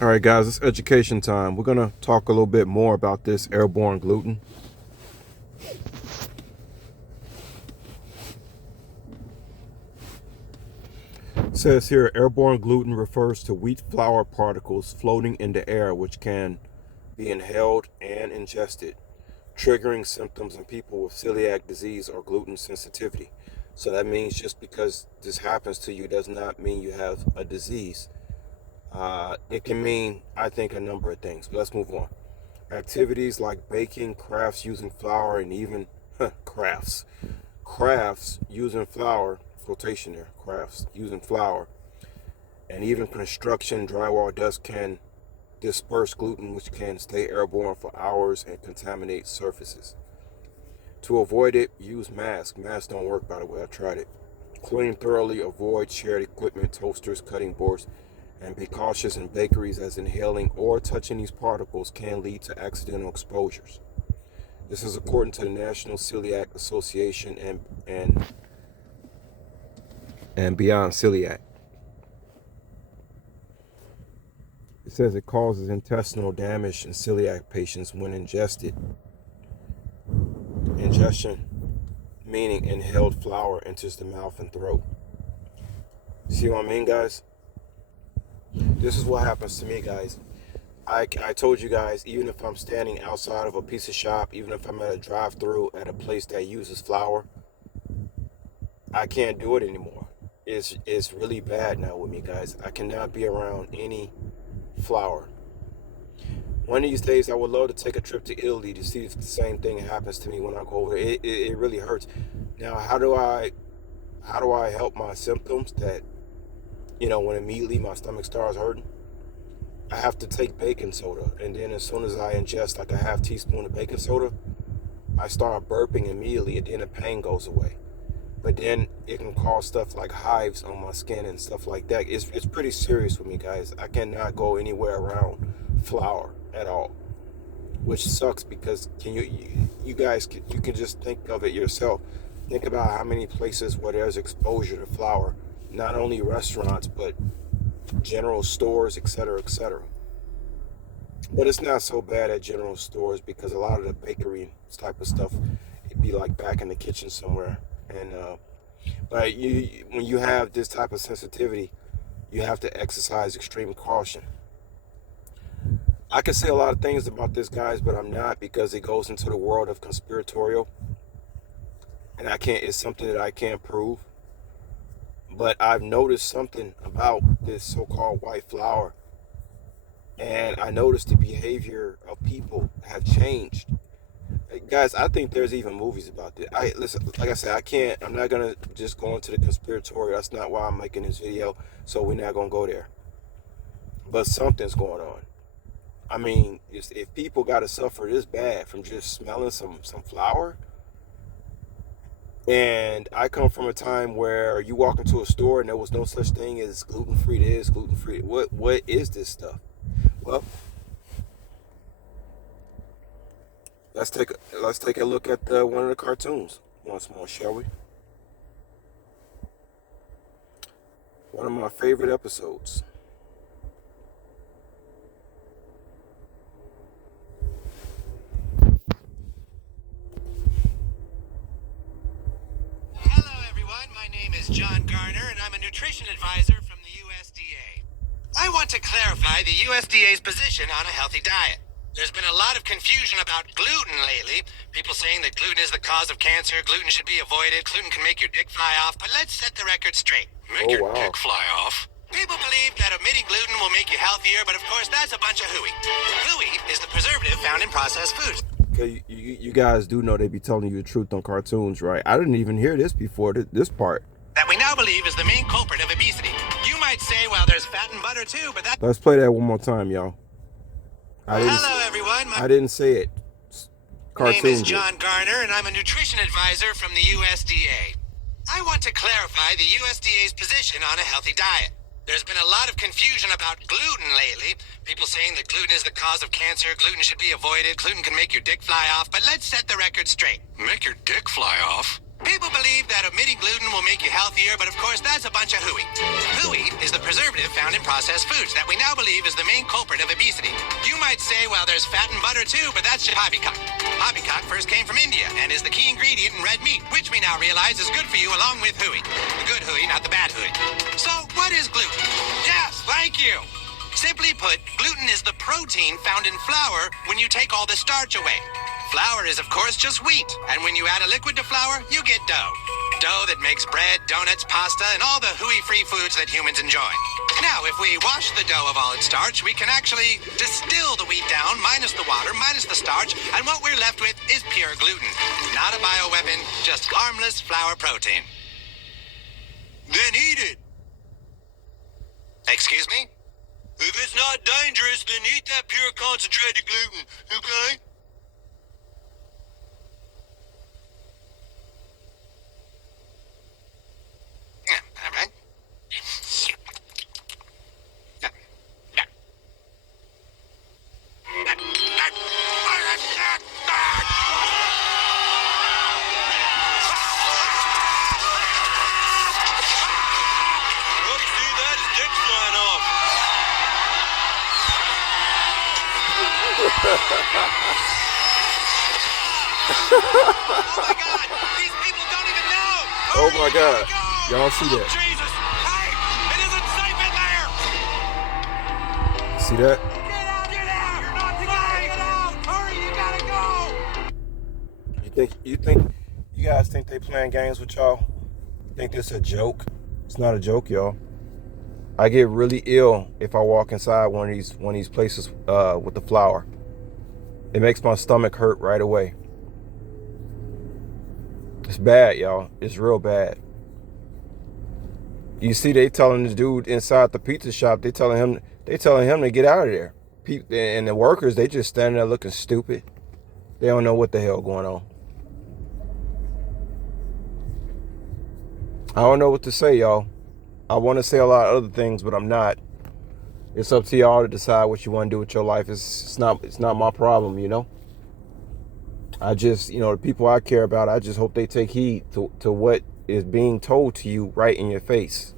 All right, guys, it's education time. We're going to talk a little bit more about this airborne gluten. It says here, airborne gluten refers to wheat flour particles floating in the air which can be inhaled and ingested, triggering symptoms in people with celiac disease or gluten sensitivity. So that means just because this happens to you does not mean you have a disease. It can mean, I think, a number of things. But let's move on. Activities like baking, crafts using flour, and even crafts using flour, quotation there, crafts using flour, and even construction, drywall dust can disperse gluten, which can stay airborne for hours and contaminate surfaces. To avoid it, use masks. Masks don't work, by the way. I tried it. Clean thoroughly, avoid shared equipment, toasters, cutting boards, and be cautious in bakeries as inhaling or touching these particles can lead to accidental exposures. This is according to the National Celiac Association and Beyond Celiac. It says it causes intestinal damage in celiac patients when ingested. Ingestion, meaning inhaled flour, enters the mouth and throat. See what I mean, guys? This is what happens to me, guys. I told you guys, even if I'm standing outside of a pizza shop, even if I'm at a drive-through at a place that uses flour, I can't do it anymore. It's really bad now with me, guys. I cannot be around any flour. One of these days, I would love to take a trip to Italy to see if the same thing happens to me when I go over there. It really hurts. Now, how do I help my symptoms that, when immediately my stomach starts hurting? I have to take baking soda, and then as soon as I ingest like a half teaspoon of baking soda, I start burping immediately, and then the pain goes away. But then it can cause stuff like hives on my skin and stuff like that. It's pretty serious with me, guys. I cannot go anywhere around flour at all, which sucks because you guys can just think of it yourself. Think about how many places where there's exposure to flour, not only restaurants but general stores, etc., etc. But it's not so bad at general stores because a lot of the bakery type of stuff, it'd be like back in the kitchen somewhere. And but when you have this type of sensitivity, you have to exercise extreme caution. I can say a lot of things about this, guys, but I'm not, because it goes into the world of conspiratorial, and it's something that I can't prove. But I've noticed something about this so-called white flour, and I noticed the behavior of people have changed. Guys, I think there's even movies about this. Listen, like I said, I'm not gonna just go into the conspiratorial. That's not why I'm making this video, so we're not gonna go there. But something's going on. I mean, if people gotta suffer this bad from just smelling some flour. And I come from a time where you walk into a store and there was no such thing as gluten-free this, gluten-free. What is this stuff? Well, let's take a look at one of the cartoons once more, shall we? One of my favorite episodes. My name is John Garner, and I'm a nutrition advisor from the USDA. I want to clarify the USDA's position on a healthy diet. There's been a lot of confusion about gluten lately. People saying that gluten is the cause of cancer, gluten should be avoided, gluten can make your dick fly off, but let's set the record straight. Make your dick fly off? People believe that omitting gluten will make you healthier, but of course that's a bunch of hooey. Hooey is the preservative found in processed foods. Okay, you guys do know they be telling you the truth on cartoons, right? I didn't even hear this before, this part. That we now believe is the main culprit of obesity. You might say, well, there's fat and butter too, but Let's play that one more time, y'all. Hello, everyone. I didn't say it. My name is John Garner, and I'm a nutrition advisor from the USDA. I want to clarify the USDA's position on a healthy diet. There's been a lot of confusion about gluten lately. People saying that gluten is the cause of cancer, gluten should be avoided, gluten can make your dick fly off, but let's set the record straight. Make your dick fly off? People believe that omitting gluten will make you healthier, but of course that's a bunch of hooey. Hooey is is the preservative found in processed foods that we now believe is the main culprit of obesity. You might say, well, there's fat and butter too, but that's just poppycock. Poppycock first came from India and is the key ingredient in red meat, which we now realize is good for you along with hooey. The good hooey, not the bad hooey. So, what is gluten? Yes, thank you. Simply put, gluten is the protein found in flour when you take all the starch away. Flour is, of course, just wheat, and when you add a liquid to flour, you get dough. Dough that makes bread, donuts, pasta, and all the hooey-free foods that humans enjoy. Now, if we wash the dough of all its starch, we can actually distill the wheat down, minus the water, minus the starch, and what we're left with is pure gluten. Not a bioweapon, just harmless flour protein. Then eat it. Excuse me? If it's not dangerous, then eat that pure concentrated gluten, okay? All right. Oh my God! These people don't even know! Oh my God! Y'all see that? Jesus! Hey! It isn't safe in there! See that? Get out! Get out! You're not safe! Get out! Hurry! You gotta go! You guys think they playing games with y'all? Think this a joke? It's not a joke, y'all. I get really ill if I walk inside one of these places with the flour. It makes my stomach hurt right away. It's bad, y'all. It's real bad. You see, they telling the dude inside the pizza shop, they telling him to get out of there. And the workers, they just standing there looking stupid. They don't know what the hell going on. I don't know what to say, y'all. I want to say a lot of other things, but I'm not. It's up to y'all to decide what you want to do with your life. It's not my problem, you know. I just, the people I care about, I just hope they take heed to what is being told to you right in your face.